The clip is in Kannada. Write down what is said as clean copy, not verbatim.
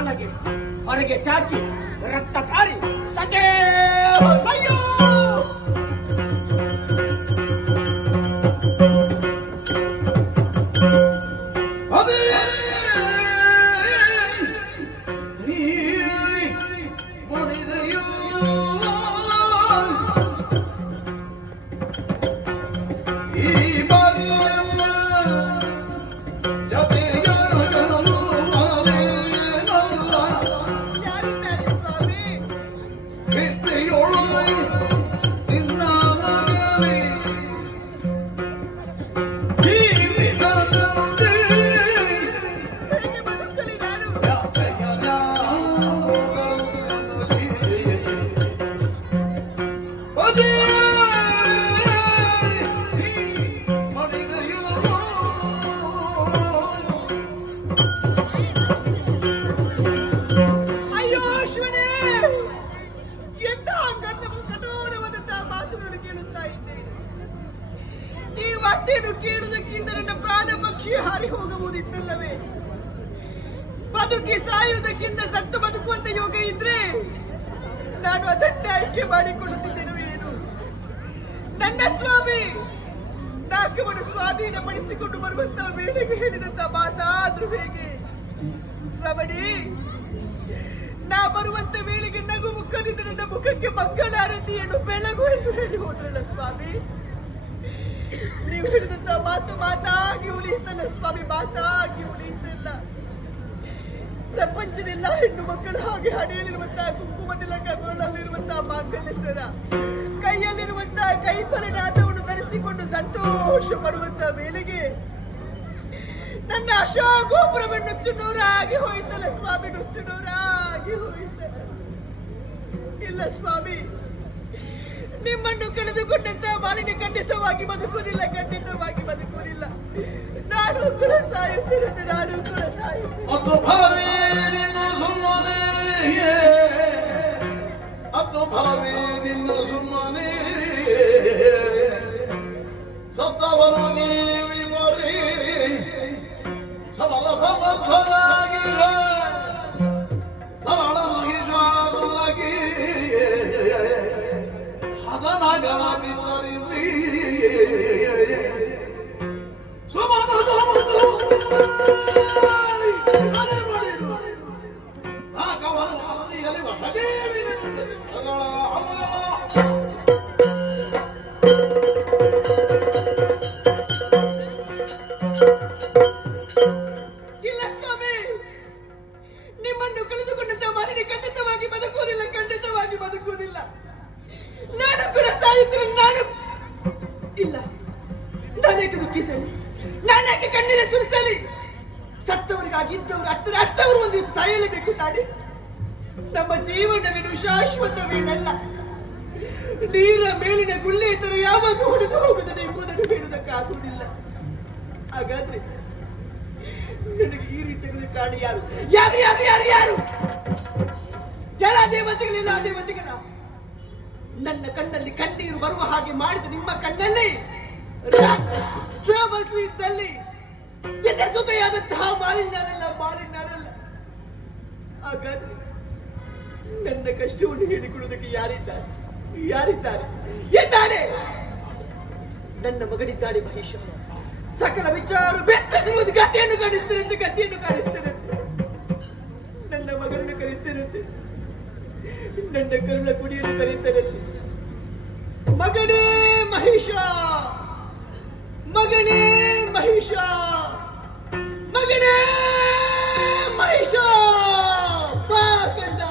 ನಾಲಗೆ ಹೊರಗೆ ಚಾಚಿ ರಕ್ತ ಕಾರಿ ಸಜೆ ಅಯ್ಯೋ ಕೇಳುವುದಕ್ಕಿಂತ ನನ್ನ ಪ್ರಾಣ ಪಕ್ಷಿ ಹಾರಿ ಹೋಗಬಹುದಿತ್ತಲ್ಲವೇ? ಬದುಕಿ ಸಾಯುವುದಕ್ಕಿಂತ ಸತ್ತು ಬದುಕುವಂತ ಯೋಗ ಇದ್ರೆ ನಾನು ಅದನ್ನೇ ಆಯ್ಕೆ ಮಾಡಿಕೊಳ್ಳುತ್ತಿದ್ದೇನು ಏನು? ನನ್ನ ಸ್ವಾಮಿ ನಾಕವನ್ನು ಸ್ವಾಧೀನಪಡಿಸಿಕೊಂಡು ಬರುವಂತಹ ವೇಳೆಗೆ ಹೇಳಿದಂತ ಮಾತಾದ್ರೂ ಹೇಗೆ? ರಮಣಿ, ನಾ ಬರುವಂತ ವೇಳೆಗೆ ನಗು ಮುಖದಿಂದ ನನ್ನ ಮುಖಕ್ಕೆ ಮಂಗಳಾರತಿಯನ್ನು ಬೆಳಗು ಎಂದು ಹೇಳಿ ಹೋದ್ರಲ್ಲ ಸ್ವಾಮಿ. ನೀವು ಹೇಳಿದಂತ ಮಾತು ಮಾತಾಗಿ ಉಳಿಯುತ್ತಲ್ಲ ಸ್ವಾಮಿ, ಮಾತಾಗಿ ಉಳಿಯುತ್ತಿಲ್ಲ. ಪ್ರಪಂಚದೆಲ್ಲ ಹೆಣ್ಣು ಮಕ್ಕಳು ಹಾಗೆ ಹಣೆಯಲ್ಲಿರುವಂತಹ ಕುಂಕುಮ ತಿಲಕ, ಗೊರಳಲ್ಲಿರುವಂತಹ ಮಾಂಗಲ್ಯ ಸರ, ಕೈಯಲ್ಲಿರುವಂತಹ ಕೈಪರಿಣಾಮವನ್ನು ಧರಿಸಿಕೊಂಡು ಸಂತೋಷ ಪಡುವಂತಹ ವೇಳೆಗೆ ನನ್ನ ಆಶಾ ಗೋಪುರವನ್ನು ನುಚ್ಚುನೂರಾಗಿ ಹೋಯಿತಲ್ಲ ಸ್ವಾಮಿ, ನುಚ್ಚುನೂರಾಗಿ ಹೋಯಿತಲ್ಲ. ಇಲ್ಲ ಸ್ವಾಮಿ, ನಿಮ್ಮನ್ನು ಕಳೆದುಕೊಂಡಂತ ಮಾಲಿನ್ಯ ಖಂಡಿತವಾಗಿ ಬದುಕುವುದಿಲ್ಲ, ಖಂಡಿತವಾಗಿ ಬದುಕುವುದಿಲ್ಲ. ನಾನು ಕೂಡ ಸಾಯುತ್ತಿರುತ್ತೆ, ನಾನು ಕೂಡ ಸಾಯುತ್ತೇನೆ. ಸತ್ತವರು ನೀವಿವರಿ ಸಬಲ ಸಮರ್ಥರಾಗಿ ತರಳ ಮಹಿಷಾಗಿ ಹದನಗರ ಬಿತ್ತರಿಸಿ ಸುಮನದ ರಾಘವಲ್ಲಿ ವಸದೇವಿ ಇಲ್ಲ ಸ್ವಾಮಿ, ನಿಮ್ಮನ್ನು ಕಳೆದುಕೊಂಡಂತ ಮಾಲಿನ್ಯ ಖಂಡಿತವಾಗಿ ಬದುಕುವುದಿಲ್ಲ, ಖಂಡಿತವಾಗಿ ಬದುಕುವುದಿಲ್ಲ. ನಾನು ಕೂಡ ಸಾಯುತ್ತೇನೆ. ನಾನು ಇಲ್ಲ, ನಾನೇಕೆ ದುಃಖಿಸಲಿ, ನಾನೇಕೆ ಕಣ್ಣೀರ ಸುರಿಸಲಿ? ಸತ್ತವರಿಗಾಗಿ ಇದ್ದವರು ಅರ್ಥವರು ಒಂದು ದಿವಸ ಸಾಯಲೇಬೇಕು ತಾನೆ. ನಮ್ಮ ಜೀವನವೇನು ಶಾಶ್ವತವೇನಲ್ಲ. ನೀರ ಮೇಲಿನ ಗುಳ್ಳೆ ತರ ಯಾವಾಗ ಹೊಡೆದು ಹೋಗುತ್ತದೆ ಎಂಬುದನ್ನು ಹೇಳುವುದಕ್ಕಾಗುವುದಿಲ್ಲ. ಹಾಗಾದ್ರೆ ನನಗೆ ಈ ರೀತಿ ಕಾರಣ ಯಾರು? ಯಾರು ಯಾರು ಯಾರು ಯಾರು? ಎಲ್ಲ ದೇವತೆಗಳಿಲ್ಲ, ದೇವತೆಗಳ ನನ್ನ ಕಣ್ಣಲ್ಲಿ ಕಣ್ಣೀರು ಬರುವ ಹಾಗೆ ಮಾಡಿದ ನಿಮ್ಮ ಕಣ್ಣಲ್ಲಿ ಇದ್ದಲ್ಲಿ ಜೊತೆ ಜೊತೆಯಾದಂತಹ ಮಾಲಿನ್ಯನಲ್ಲ. ಹಾಗಾದ್ರೆ ನನ್ನ ಕಷ್ಟವನ್ನು ಹೇಳಿಕೊಳ್ಳುವುದಕ್ಕೆ ಯಾರಿದ್ದಾರೆ? ಇದ್ದಾರೆ. ನನ್ನ ಮಗನಿದ್ದಾನೆ ಮಹೇಶ. ಸಕಲ ವಿಚಾರ ಬೆತ್ತರಿಸುವುದು ಗತಿಯನ್ನು ಕಾಣಿಸ್ತೇನೆ. ನನ್ನ ಮಗನನ್ನು ಕರೀತೇನಂತೆ, ನನ್ನ ಕರುಳ ಕುಡಿಯನ್ನು ಕರೀತೇನಂತೆ. ಮಗನೇ ಮಹೇಶ, ಮಗನೇ ಮಹೇಶ, ಮಗನೇ ಮಹೇಶ, ಬಾ ಕಂದ.